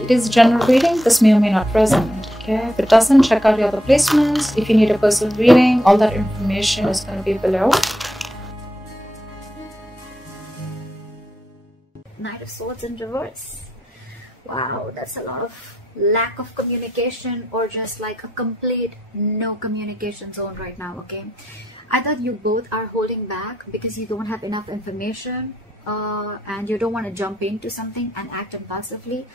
it is general reading. This may or may not resonate. Okay, if it doesn't, check out your other placements. If you need a personal reading, all that information is going to be below. Knight of Swords in reverse. Wow, that's a lot of lack of communication, or just like a complete no communication zone right now. Okay, either you both are holding back because you don't have enough information, and you don't want to jump into something and act impulsively,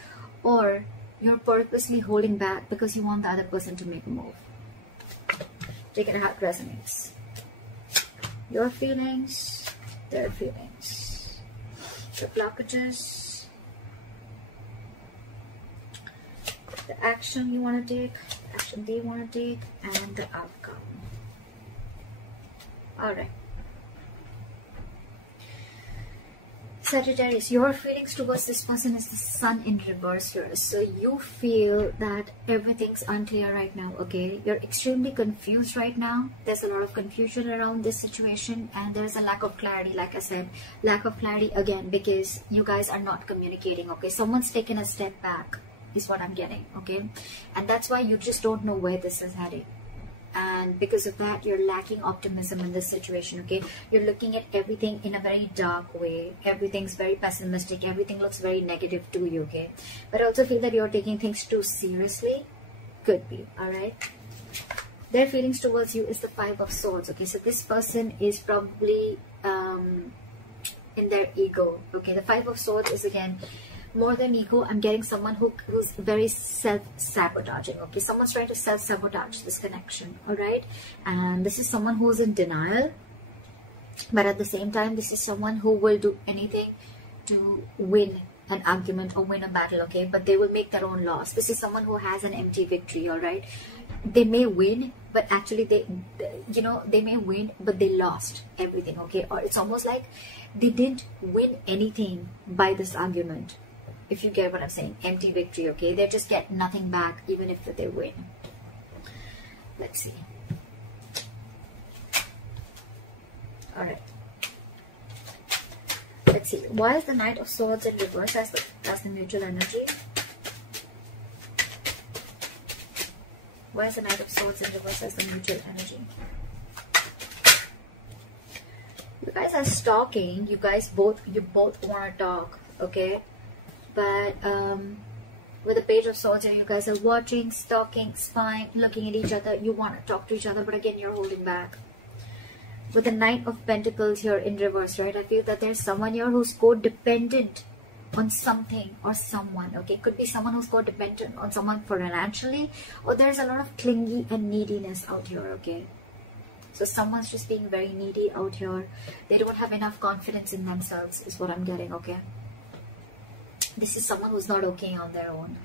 or you're purposely holding back because you want the other person to make a move. Take it how it resonates. Your feelings, their feelings, the blockages, the action you want to take, the action they want to take, and the outcome. Alright. Sagittarius, your feelings towards this person is the Sun in reverse here. So you feel that everything's unclear right now, okay? You're extremely confused right now. There's a lot of confusion around this situation, and there's a lack of clarity, like I said. Lack of clarity again because you guys are not communicating, okay? Someone's taken a step back is what I'm getting, okay? And that's why you just don't know where this is heading. And because of that, you're lacking optimism in this situation, okay? You're looking at everything in a very dark way. Everything's very pessimistic. Everything looks very negative to you, okay? But I also feel that you're taking things too seriously. Could be, all right? Their feelings towards you is the Five of Swords, okay? So this person is probably in their ego, okay? The Five of Swords is, again, more than ego. I'm getting someone who's very self-sabotaging, okay? Someone's trying to self-sabotage this connection, all right? And this is someone who's in denial, but at the same time, this is someone who will do anything to win an argument or win a battle, okay? But they will make their own loss. This is someone who has an empty victory, all right? They may win, but actually they may win, but they lost everything, okay? Or it's almost like they didn't win anything by this argument. If you get what I'm saying, empty victory, okay? They just get nothing back even if they win. Let's see. Alright. Let's see. Why is the Knight of Swords in reverse as the neutral energy? Why is the Knight of Swords in reverse as the neutral energy? You guys are stalking. You both want to talk, okay? But with the Page of Swords here, you guys are watching, stalking, spying, looking at each other. You want to talk to each other, but again, you're holding back. With the Knight of Pentacles here in reverse, right? I feel that there's someone here who's codependent on something or someone, okay? Could be someone who's codependent on someone financially, or there's a lot of clingy and neediness out here, okay? So someone's just being very needy out here. They don't have enough confidence in themselves is what I'm getting, okay? This is someone who's not okay on their own.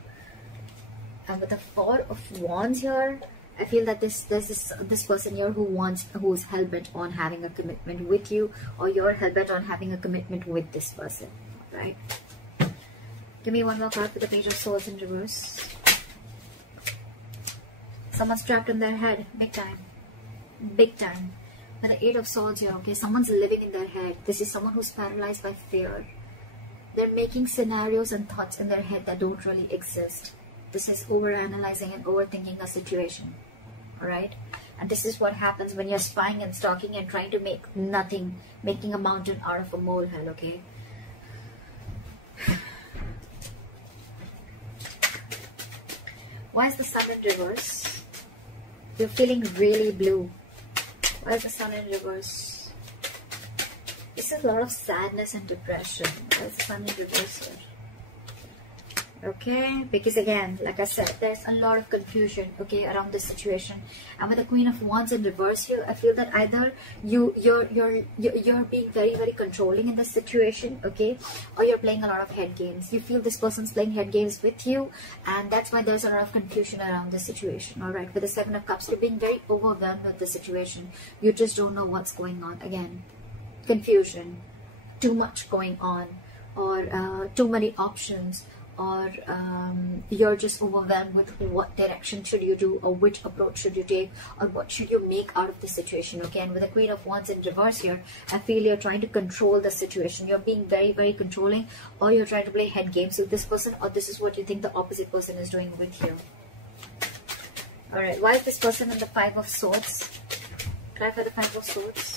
And with the Four of Wands here, I feel that there's this person here who's hell-bent on having a commitment with you, or you're hell-bent on having a commitment with this person, right? Give me one more card for the Page of Swords in reverse. Someone's trapped in their head, big time. Big time. With the Eight of Swords here, okay? Someone's living in their head. This is someone who's paralyzed by fear. They're making scenarios and thoughts in their head that don't really exist. This is overanalyzing and overthinking a situation. Alright? And this is what happens when you're spying and stalking and trying to make nothing, making a mountain out of a molehill, okay? Why is the Sun in reverse? You're feeling really blue. Why is the Sun in reverse? This is a lot of sadness and depression. Why is the Sun in reverse here? Okay, because again, like I said, there's a lot of confusion, okay, around this situation. And with the Queen of Wands in reverse here, I feel that either you're being very, very controlling in this situation, okay, or you're playing a lot of head games. You feel this person's playing head games with you, and that's why there's a lot of confusion around this situation. All right, with the Seven of Cups, you're being very overwhelmed with the situation. You just don't know what's going on. Again, confusion, too much going on, or too many options, or you're just overwhelmed with what direction should you do, or which approach should you take, or what should you make out of the situation. Okay, and with the Queen of Wands in reverse here, I feel you're trying to control the situation. You're being very, very controlling, or you're trying to play head games with this person, or this is what you think the opposite person is doing with you. All right, why is this person in the Five of Swords? Try for the Five of Swords.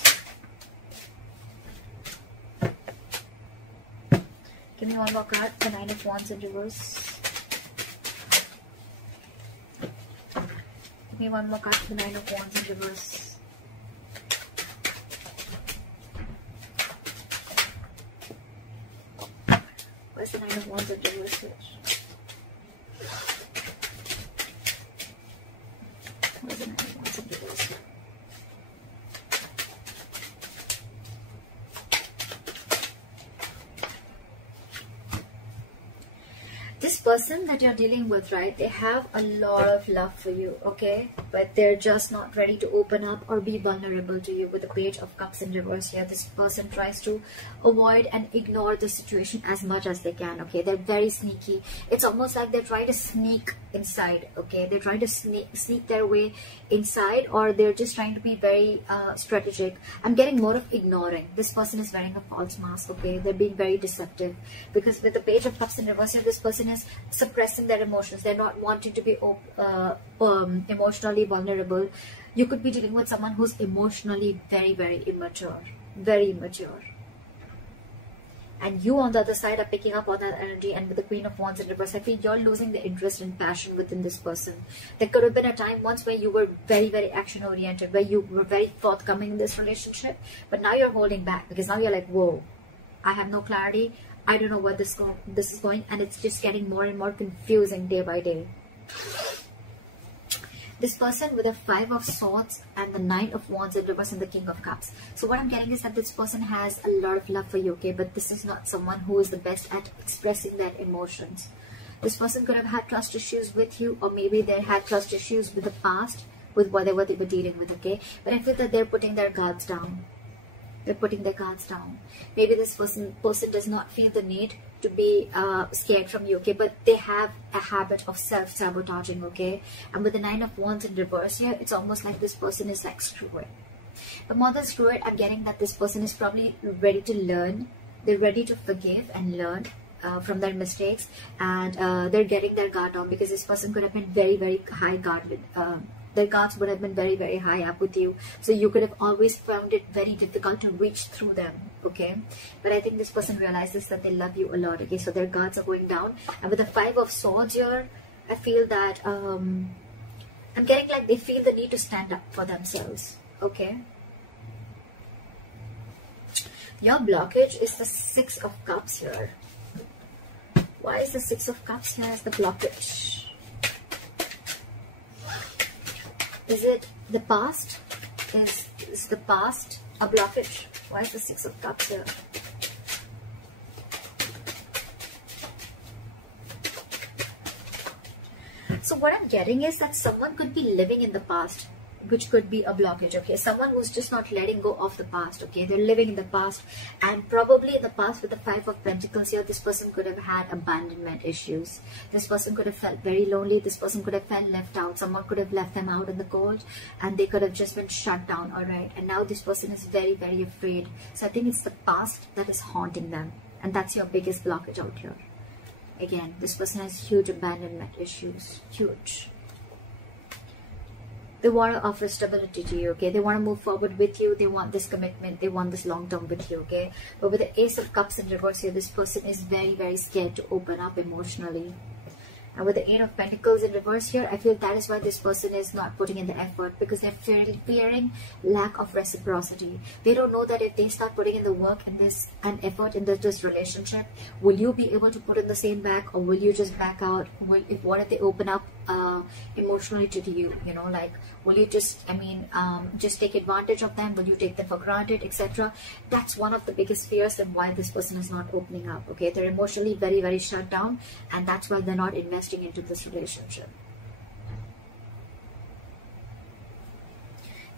Give me one more card, the Nine of Wands in reverse. Give me one more card, the Nine of Wands in reverse. Where's the Nine of Wands in reverse here? Where's the Nine of Wands in reverse here? This person that you're dealing with, right, they have a lot of love for you, okay, but they're just not ready to open up or be vulnerable to you. With the Page of Cups in reverse here, this person tries to avoid and ignore the situation as much as they can. Okay, they're very sneaky. It's almost like they're trying to sneak inside. Okay, they're trying to sneak their way inside, or they're just trying to be very strategic. I'm getting more of ignoring. This person is wearing a false mask. Okay, they're being very deceptive, because with the Page of Cups in reverse here, this person is suppressing their emotions. They're not wanting to be emotionally vulnerable. You could be dealing with someone who's emotionally very, very immature, very immature. And you on the other side are picking up on that energy. And with the Queen of Wands in reverse, I feel you're losing the interest and passion within this person. There could have been a time once where you were very, very action oriented, where you were very forthcoming in this relationship, but now you're holding back, because now you're like, whoa, I have no clarity. I don't know where this is going, and it's just getting more and more confusing day by day. This person with the Five of Swords and the Nine of Wands in reverse and the King of Cups. So what I'm getting is that this person has a lot of love for you, okay, but this is not someone who is the best at expressing their emotions. This person could have had trust issues with you, or maybe they had trust issues with the past, with whatever they were dealing with, okay, but I feel that they're putting their guards down. They're putting their guards down. Maybe this person does not feel the need to be scared from you, okay, but they have a habit of self-sabotaging, okay. And with the Nine of Wands in reverse here, it's almost like this person is like, screw it. But more than screw it, I'm getting that this person is probably ready to learn. They're ready to forgive and learn from their mistakes, and they're getting their guard down, because this person could have been very, very high guarded. Their guards would have been very, very high up with you. So you could have always found it very difficult to reach through them, okay? But I think this person realizes that they love you a lot, okay? So their guards are going down. And with the Five of Swords here, I feel that I'm getting like they feel the need to stand up for themselves, okay? Your blockage is the Six of Cups here. Why is the Six of Cups here as the blockage? Is it the past? Is the past a blockage? Why is the Six of Cups here? So what I'm getting is that someone could be living in the past, which could be a blockage, okay? Someone who's just not letting go of the past, okay? They're living in the past, and probably in the past with the Five of Pentacles here, this person could have had abandonment issues. This person could have felt very lonely. This person could have felt left out. Someone could have left them out in the cold, and they could have just been shut down, all right? And now this person is very, very afraid. So I think it's the past that is haunting them, and that's your biggest blockage out here. Again, this person has huge abandonment issues, huge. They want to offer stability to you, okay? They want to move forward with you. They want this commitment. They want this long term with you, okay? But with the Ace of Cups in reverse here, this person is very, very scared to open up emotionally. And with the Eight of Pentacles in reverse here, I feel that is why this person is not putting in the effort, because they're fearing lack of reciprocity. They don't know that if they start putting in the work and and effort in this relationship, will you be able to put in the same back, or will you just back out? What if they open up emotionally to you? You know, like, will you just, just take advantage of them? Will you take them for granted, etc.? That's one of the biggest fears and why this person is not opening up, okay? They're emotionally very, very shut down, and that's why they're not investing into this relationship.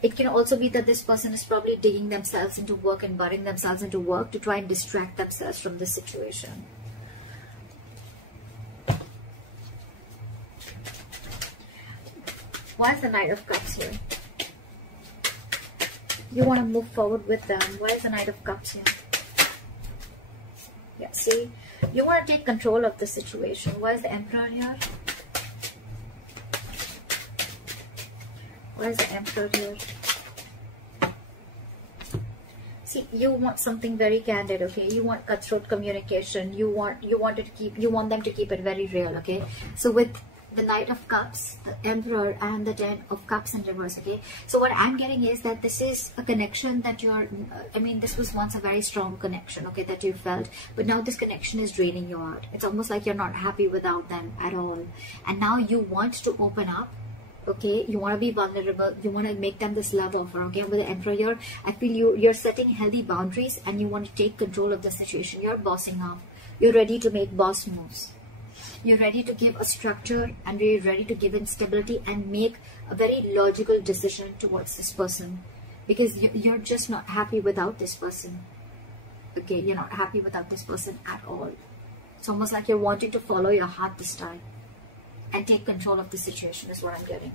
It can also be that this person is probably digging themselves into work and burying themselves into work to try and distract themselves from this situation. Why is the Knight of Cups here? You want to move forward with them. Why is the Knight of Cups here? Yeah, see, you want to take control of the situation. Why is the Emperor here? Why is the Emperor here? See, you want something very candid, okay? You want cutthroat communication. You want them to keep it very real, okay? So with the Knight of Cups, the Emperor, and the Ten of Cups in reverse, okay? So what I'm getting is that this is a connection that you're, this was once a very strong connection, okay, that you felt, but now this connection is draining you out. It's almost like you're not happy without them at all. And now you want to open up, okay? You want to be vulnerable. You want to make them this love offer, okay? With the Emperor here, I feel you're setting healthy boundaries and you want to take control of the situation. You're bossing up. You're ready to make boss moves. You're ready to give a structure and you're ready to give in stability and make a very logical decision towards this person, because you're just not happy without this person. Okay, you're not happy without this person at all. It's almost like you're wanting to follow your heart this time and take control of the situation is what I'm getting.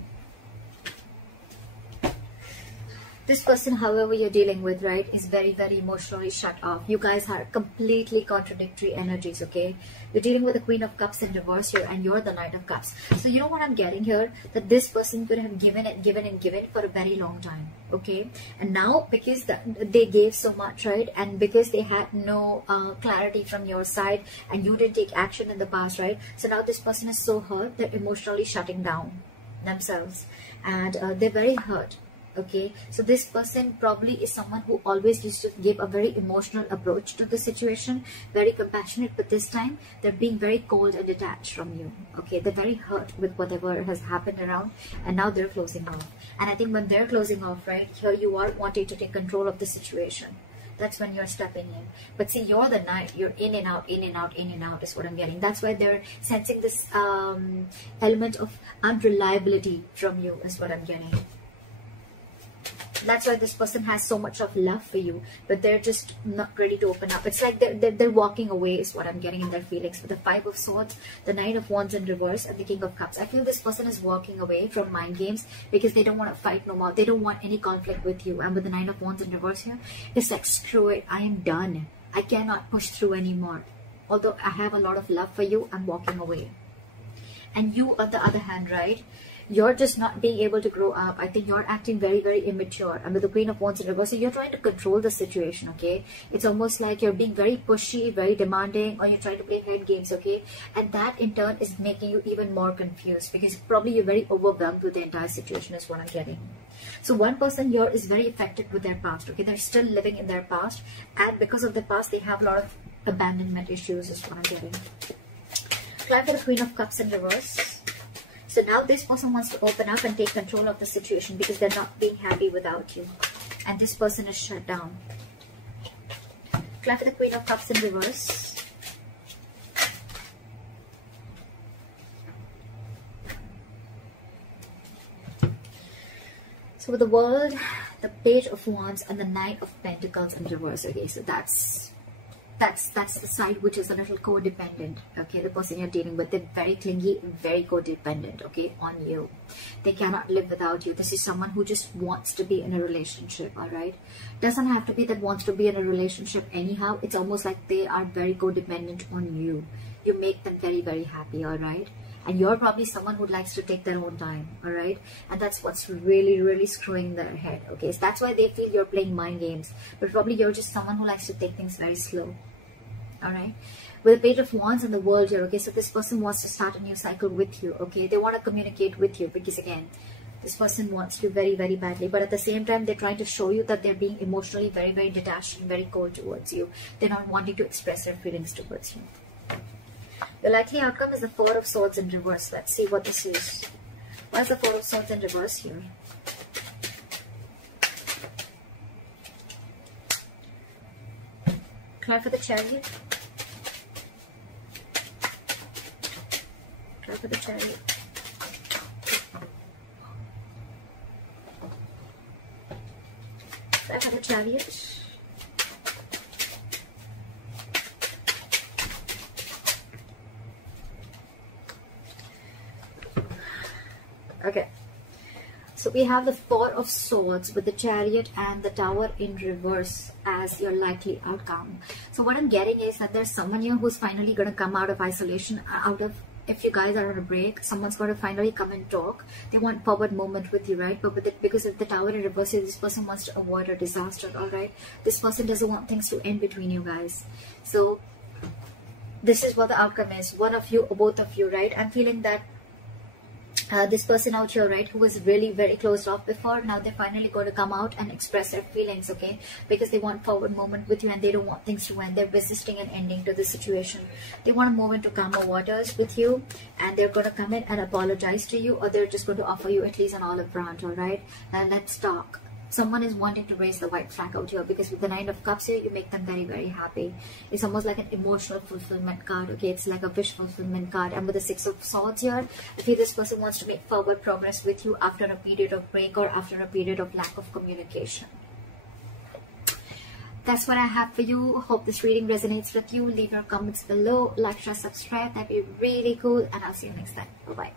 This person, however you're dealing with, right, is very, very emotionally shut off. You guys are completely contradictory energies, okay? You're dealing with the Queen of Cups in reverse here and you're the Knight of Cups. So you know what I'm getting here? That this person could have given and given and given for a very long time, okay? And now because they gave so much, right? And because they had no clarity from your side and you didn't take action in the past, right? So now this person is so hurt, they're emotionally shutting down themselves and they're very hurt. Okay, so this person probably is someone who always used to give a very emotional approach to the situation, very compassionate, but this time they're being very cold and detached from you. Okay, they're very hurt with whatever has happened around and now they're closing off. And I think when they're closing off, right, here you are wanting to take control of the situation. That's when you're stepping in. But see, you're the Knight. You're in and out, in and out, in and out is what I'm getting. That's why they're sensing this element of unreliability from you is what I'm getting. That's why this person has so much of love for you, but they're just not ready to open up. It's like they're walking away is what I'm getting in their feelings. With the Five of Swords, the Nine of Wands in reverse, and the King of Cups. I feel this person is walking away from mind games because they don't want to fight no more. They don't want any conflict with you. And with the Nine of Wands in reverse here, it's like, screw it, I am done. I cannot push through anymore. Although I have a lot of love for you, I'm walking away. And you, on the other hand, right, you're just not being able to grow up. I think you're acting very, very immature. And with the Queen of Wands in reverse, so you're trying to control the situation, okay? It's almost like you're being very pushy, very demanding, or you're trying to play head games, okay? And that in turn is making you even more confused because probably you're very overwhelmed with the entire situation is what I'm getting. So one person here is very affected with their past, okay? They're still living in their past. And because of the past, they have a lot of abandonment issues is what I'm getting. Climb for the Queen of Cups in reverse. So now this person wants to open up and take control of the situation because they're not being happy without you. And this person is shut down. Climb for the Queen of Cups in reverse. So with the World, the Page of Wands, and the Knight of Pentacles in reverse. Okay, so that's the side which is a little codependent, okay? The person you're dealing with, they're very clingy, very codependent, okay, on you. They cannot live without you. This is someone who just wants to be in a relationship, all right? Doesn't have to be that wants to be in a relationship anyhow. It's almost like they are very codependent on you. You make them very, very happy, all right? And you're probably someone who likes to take their own time, all right? And that's what's really, really screwing their head, okay? So that's why they feel you're playing mind games. But probably you're just someone who likes to take things very slow. All right, with the Page of Wands and the World here, okay, so this person wants to start a new cycle with you, okay? They want to communicate with you because, again, this person wants you very, very badly. But at the same time, they're trying to show you that they're being emotionally very, very detached and very cold towards you. They're not wanting to express their feelings towards you. The likely outcome is the Four of Swords in reverse. Let's see what this is. Why is the Four of Swords in reverse here? Climb for the Chariot. Climb for the Chariot. Climb for the Chariot. Okay. So we have the Four of Swords with the Chariot and the Tower in reverse as your likely outcome. So what I'm getting is that there's someone here who's finally going to come out of isolation, if you guys are on a break, someone's going to finally come and talk. They want forward movement with you, right? But because of the Tower in reverse, this person wants to avoid a disaster, all right? This person doesn't want things to end between you guys. So this is what the outcome is. One of you or both of you, right? I'm feeling that this person out here, right, who was really very closed off before, now they're finally going to come out and express their feelings, okay? Because they want forward movement with you and they don't want things to end. They're resisting an ending to the situation. They want to move into calmer waters with you, and they're going to come in and apologize to you, or they're just going to offer you at least an olive branch, all right? Now let's talk. Someone is wanting to raise the white flag out here, because with the Nine of Cups here, you make them very, very happy. It's almost like an emotional fulfillment card, okay? It's like a wish fulfillment card. And with the Six of Swords here, I feel this person wants to make forward progress with you after a period of break or after a period of lack of communication. That's what I have for you. Hope this reading resonates with you. Leave your comments below. Like, share, subscribe. That'd be really cool. And I'll see you next time. Bye-bye.